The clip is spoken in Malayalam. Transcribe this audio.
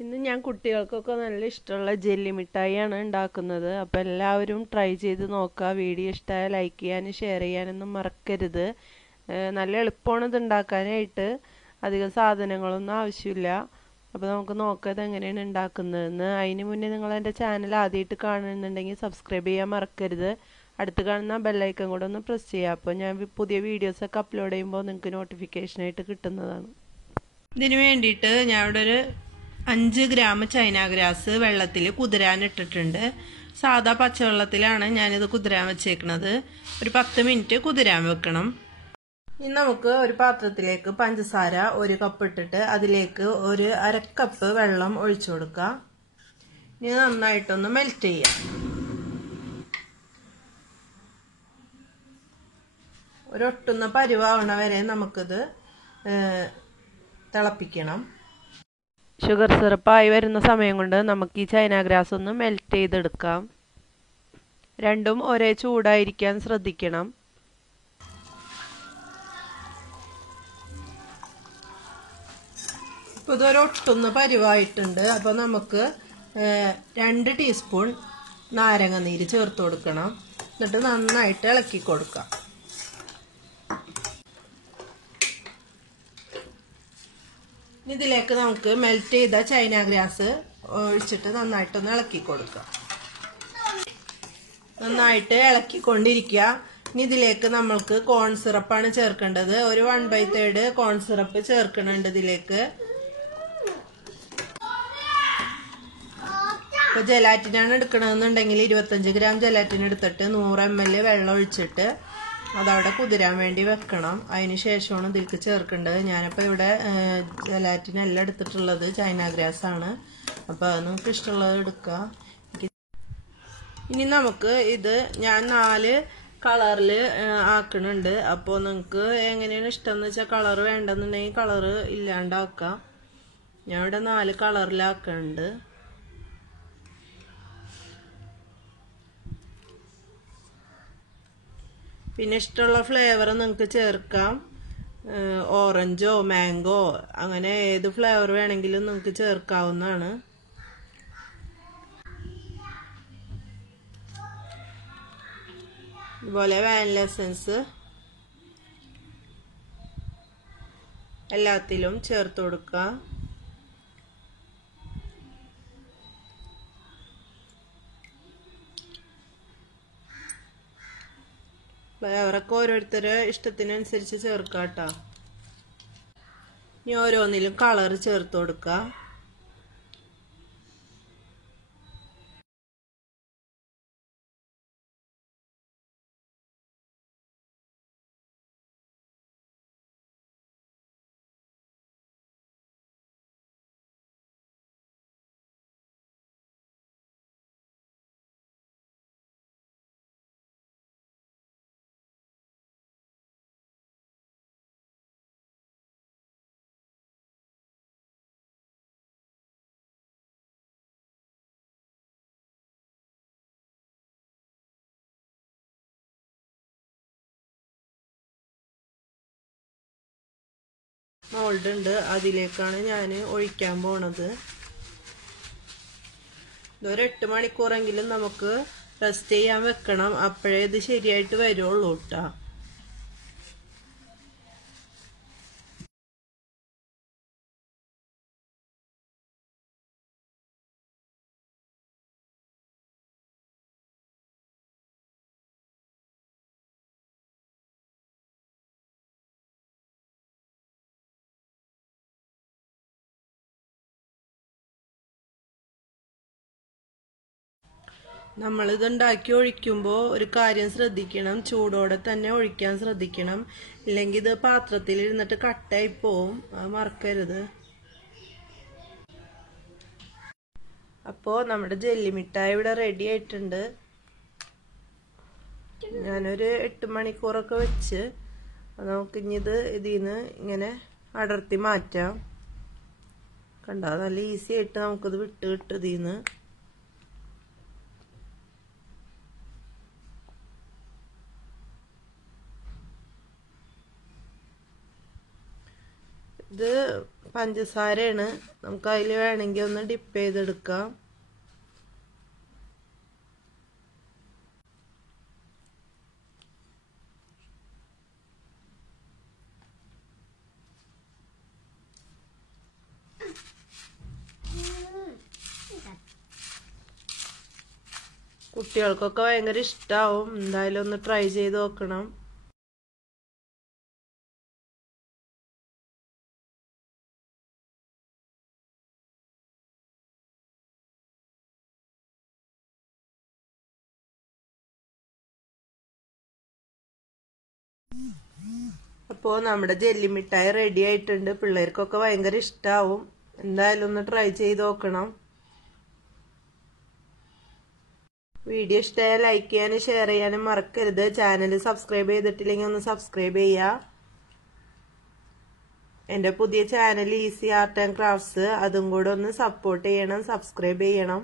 ഇന്ന് ഞാൻ കുട്ടികൾക്കൊക്കെ നല്ല ഇഷ്ടമുള്ള ജെല്ലി മിഠായിയാണ് ഉണ്ടാക്കുന്നത്. അപ്പോൾ എല്ലാവരും ട്രൈ ചെയ്ത് നോക്കുക. വീഡിയോ ഇഷ്ടമായ ലൈക്ക് ചെയ്യാനും ഷെയർ ചെയ്യാനൊന്നും മറക്കരുത്. നല്ല എളുപ്പമാണ് ഇത് ഉണ്ടാക്കാനായിട്ട്. അധികം സാധനങ്ങളൊന്നും ആവശ്യമില്ല. അപ്പോൾ നമുക്ക് നോക്കാം ഇത് എങ്ങനെയാണ് ഉണ്ടാക്കുന്നതെന്ന്. അതിന് മുന്നേ നിങ്ങൾ എൻ്റെ ചാനൽ ആദ്യമായിട്ട് കാണുന്നുണ്ടെങ്കിൽ സബ്സ്ക്രൈബ് ചെയ്യാൻ മറക്കരുത്. അടുത്ത് കാണുന്ന ബെല്ലൈക്കൺ കൂടെ ഒന്ന് പ്രസ് ചെയ്യുക. അപ്പോൾ ഞാൻ പുതിയ വീഡിയോസൊക്കെ അപ്ലോഡ് ചെയ്യുമ്പോൾ നിങ്ങൾക്ക് നോട്ടിഫിക്കേഷനായിട്ട് കിട്ടുന്നതാണ്. ഇതിന് വേണ്ടിയിട്ട് ഞാൻ ഇവിടെ ഒരു 5 ഗ്രാം ചൈന ഗ്രാസ് വെള്ളത്തിൽ കുതിരാനിട്ടിട്ടുണ്ട്. സാധാ പച്ചവെള്ളത്തിലാണ് ഞാനിത് കുതിരാൻ വെച്ചേക്കുന്നത്. ഒരു 10 മിനിറ്റ് കുതിരാൻ വെക്കണം. ഇനി നമുക്ക് ഒരു പാത്രത്തിലേക്ക് പഞ്ചസാര 1 കപ്പ് ഇട്ടിട്ട് അതിലേക്ക് ഒരു 1/2 കപ്പ് വെള്ളം ഒഴിച്ചു കൊടുക്കുക. ഇനി നന്നായിട്ടൊന്ന് മെൽറ്റ് ചെയ്യാം. ഒരൊട്ടുന്ന പരുവാവണ വരെ നമുക്കിത് തിളപ്പിക്കണം. ഷുഗർ സിറപ്പായി വരുന്ന സമയം കൊണ്ട് നമുക്ക് ഈ ചൈന ഗ്രാസ് ഒന്ന് മെൽറ്റ് ചെയ്തെടുക്കാം. രണ്ടും ഒരേ ചൂടായിരിക്കാൻ ശ്രദ്ധിക്കണം. ഇപ്പോൾ ഇതൊരു ഒട്ടുന്ന പരുവായിട്ടുണ്ട്. അപ്പോൾ നമുക്ക് 2 ടീസ്പൂൺ നാരങ്ങ നീര് ചേർത്ത് കൊടുക്കണം. എന്നിട്ട് നന്നായിട്ട് ഇളക്കി കൊടുക്കാം. ഇതിലേക്ക് നമുക്ക് മെൽറ്റ് ചെയ്ത ചൈന ഗ്രാസ് ഒഴിച്ചിട്ട് നന്നായിട്ടൊന്ന് ഇളക്കി കൊടുക്കാം. നന്നായിട്ട് ഇളക്കിക്കൊണ്ടിരിക്കുക. ഇനി ഇതിലേക്ക് നമ്മൾക്ക് കോൺ സിറപ്പാണ് ചേർക്കേണ്ടത്. ഒരു 1/3 കോൺ സിറപ്പ് ചേർക്കുന്നുണ്ട് ഇതിലേക്ക്. ഇപ്പൊ ജലാറ്റിനാണ് എടുക്കണമെന്നുണ്ടെങ്കിൽ 25 ഗ്രാം ജലാറ്റിൻ എടുത്തിട്ട് 100 ml വെള്ളം ഒഴിച്ചിട്ട് അതവിടെ കുതിരാൻ വേണ്ടി വെക്കണം. അതിന് ശേഷമാണ് ഇതിലേക്ക് ചേർക്കേണ്ടത്. ഞാനിപ്പോൾ ഇവിടെ ജലാറ്റിൻ എല്ലാം എടുത്തിട്ടുള്ളത് ചൈന ഗ്രാസ് ആണ്. അപ്പോൾ അത് നിങ്ങൾക്ക് ഇഷ്ടമുള്ളത് എടുക്കുക. ഇനി നമുക്ക് ഇത് ഞാൻ 4 കളറിൽ ആക്കണുണ്ട്. അപ്പോൾ നിങ്ങൾക്ക് എങ്ങനെയാണ് ഇഷ്ടം എന്ന് വെച്ചാൽ കളർ വേണ്ടെന്നുണ്ടെങ്കിൽ കളർ ഇല്ലാണ്ടാക്കാം. ഞാൻ ഇവിടെ 4 കളറിലാക്കുന്നുണ്ട്. പിന്നെ ഇഷ്ടമുള്ള ഫ്ലേവർ നിങ്ങൾക്ക് ചേർക്കാം. ഓറഞ്ചോ മാംഗോ അങ്ങനെ ഏത് ഫ്ലേവർ വേണമെങ്കിലും നിങ്ങൾക്ക് ചേർക്കാവുന്നതാണ്. ഇതുപോലെ വാനില എസൻസ് എല്ലാത്തിലും ചേർത്ത് കൊടുക്കുക. ഫ്ലേവറൊക്കെ ഓരോരുത്തരുടെ ഇഷ്ടത്തിനനുസരിച്ച് ചേർക്കുക കേട്ടോ. ഇനി ഓരോന്നിലും കളർ ചേർത്ത് കൊടുക്കുക. മോൾഡ് ഉണ്ട്, അതിലേക്കാണ് ഞാൻ ഒഴിക്കാൻ പോണത്. ഇതൊരു 8 മണിക്കൂറെങ്കിലും നമുക്ക് റെസ്റ്റ് ചെയ്യാൻ വെക്കണം. അപ്പോഴേ ഇത് ശരിയായിട്ട് വരുള്ളൂ കേട്ടോ. നമ്മളിത് ഉണ്ടാക്കി ഒഴിക്കുമ്പോൾ ഒരു കാര്യം ശ്രദ്ധിക്കണം. ചൂടോടെ തന്നെ ഒഴിക്കാൻ ശ്രദ്ധിക്കണം. ഇല്ലെങ്കിൽ ഇത് പാത്രത്തിൽ ഇരുന്നിട്ട് കട്ടായി പോവും. അത് മറക്കരുത്. അപ്പോൾ നമ്മുടെ ജെല്ലി മിഠായി ഇവിടെ റെഡി ആയിട്ടുണ്ട്. ഞാനൊരു 8 മണിക്കൂറൊക്കെ വെച്ച് നമുക്കിഞ്ഞിത് ഇതിന്ന് ഇങ്ങനെ അടർത്തി മാറ്റാം. കണ്ടോ, നല്ല ഈസി ആയിട്ട് നമുക്കിത് വിട്ട് ഇതിന്ന്. ഇത് പഞ്ചസാരയാണ്. നമുക്ക് അതിൽ വേണമെങ്കിൽ ഒന്ന് ഡിപ്പ് ചെയ്തെടുക്കാം. കുട്ടികൾക്കൊക്കെ ഭയങ്കര ഇഷ്ടാവും. എന്തായാലും ഒന്ന് ട്രൈ ചെയ്ത് നോക്കണം. അപ്പോൾ നമ്മുടെ ജെല്ലി മിഠായി റെഡി ആയിട്ടുണ്ട്. പിള്ളേർക്കൊക്കെ ഭയങ്കര ഇഷ്ടാവും. എന്തായാലും ഒന്ന് ട്രൈ ചെയ്ത് നോക്കണം. വീഡിയോ ഇഷ്ടമായാൽ ലൈക്ക് ചെയ്യാനും ഷെയർ ചെയ്യാനും മറക്കരുത്. ചാനൽ സബ്സ്ക്രൈബ് ചെയ്തിട്ടില്ലെങ്കിൽ ഒന്ന് സബ്സ്ക്രൈബ് ചെയ്യുക. എന്റെ പുതിയ channel easy art and crafts, അതും കൂടെ ഒന്ന് സപ്പോർട്ട് ചെയ്യണം, സബ്സ്ക്രൈബ് ചെയ്യണം.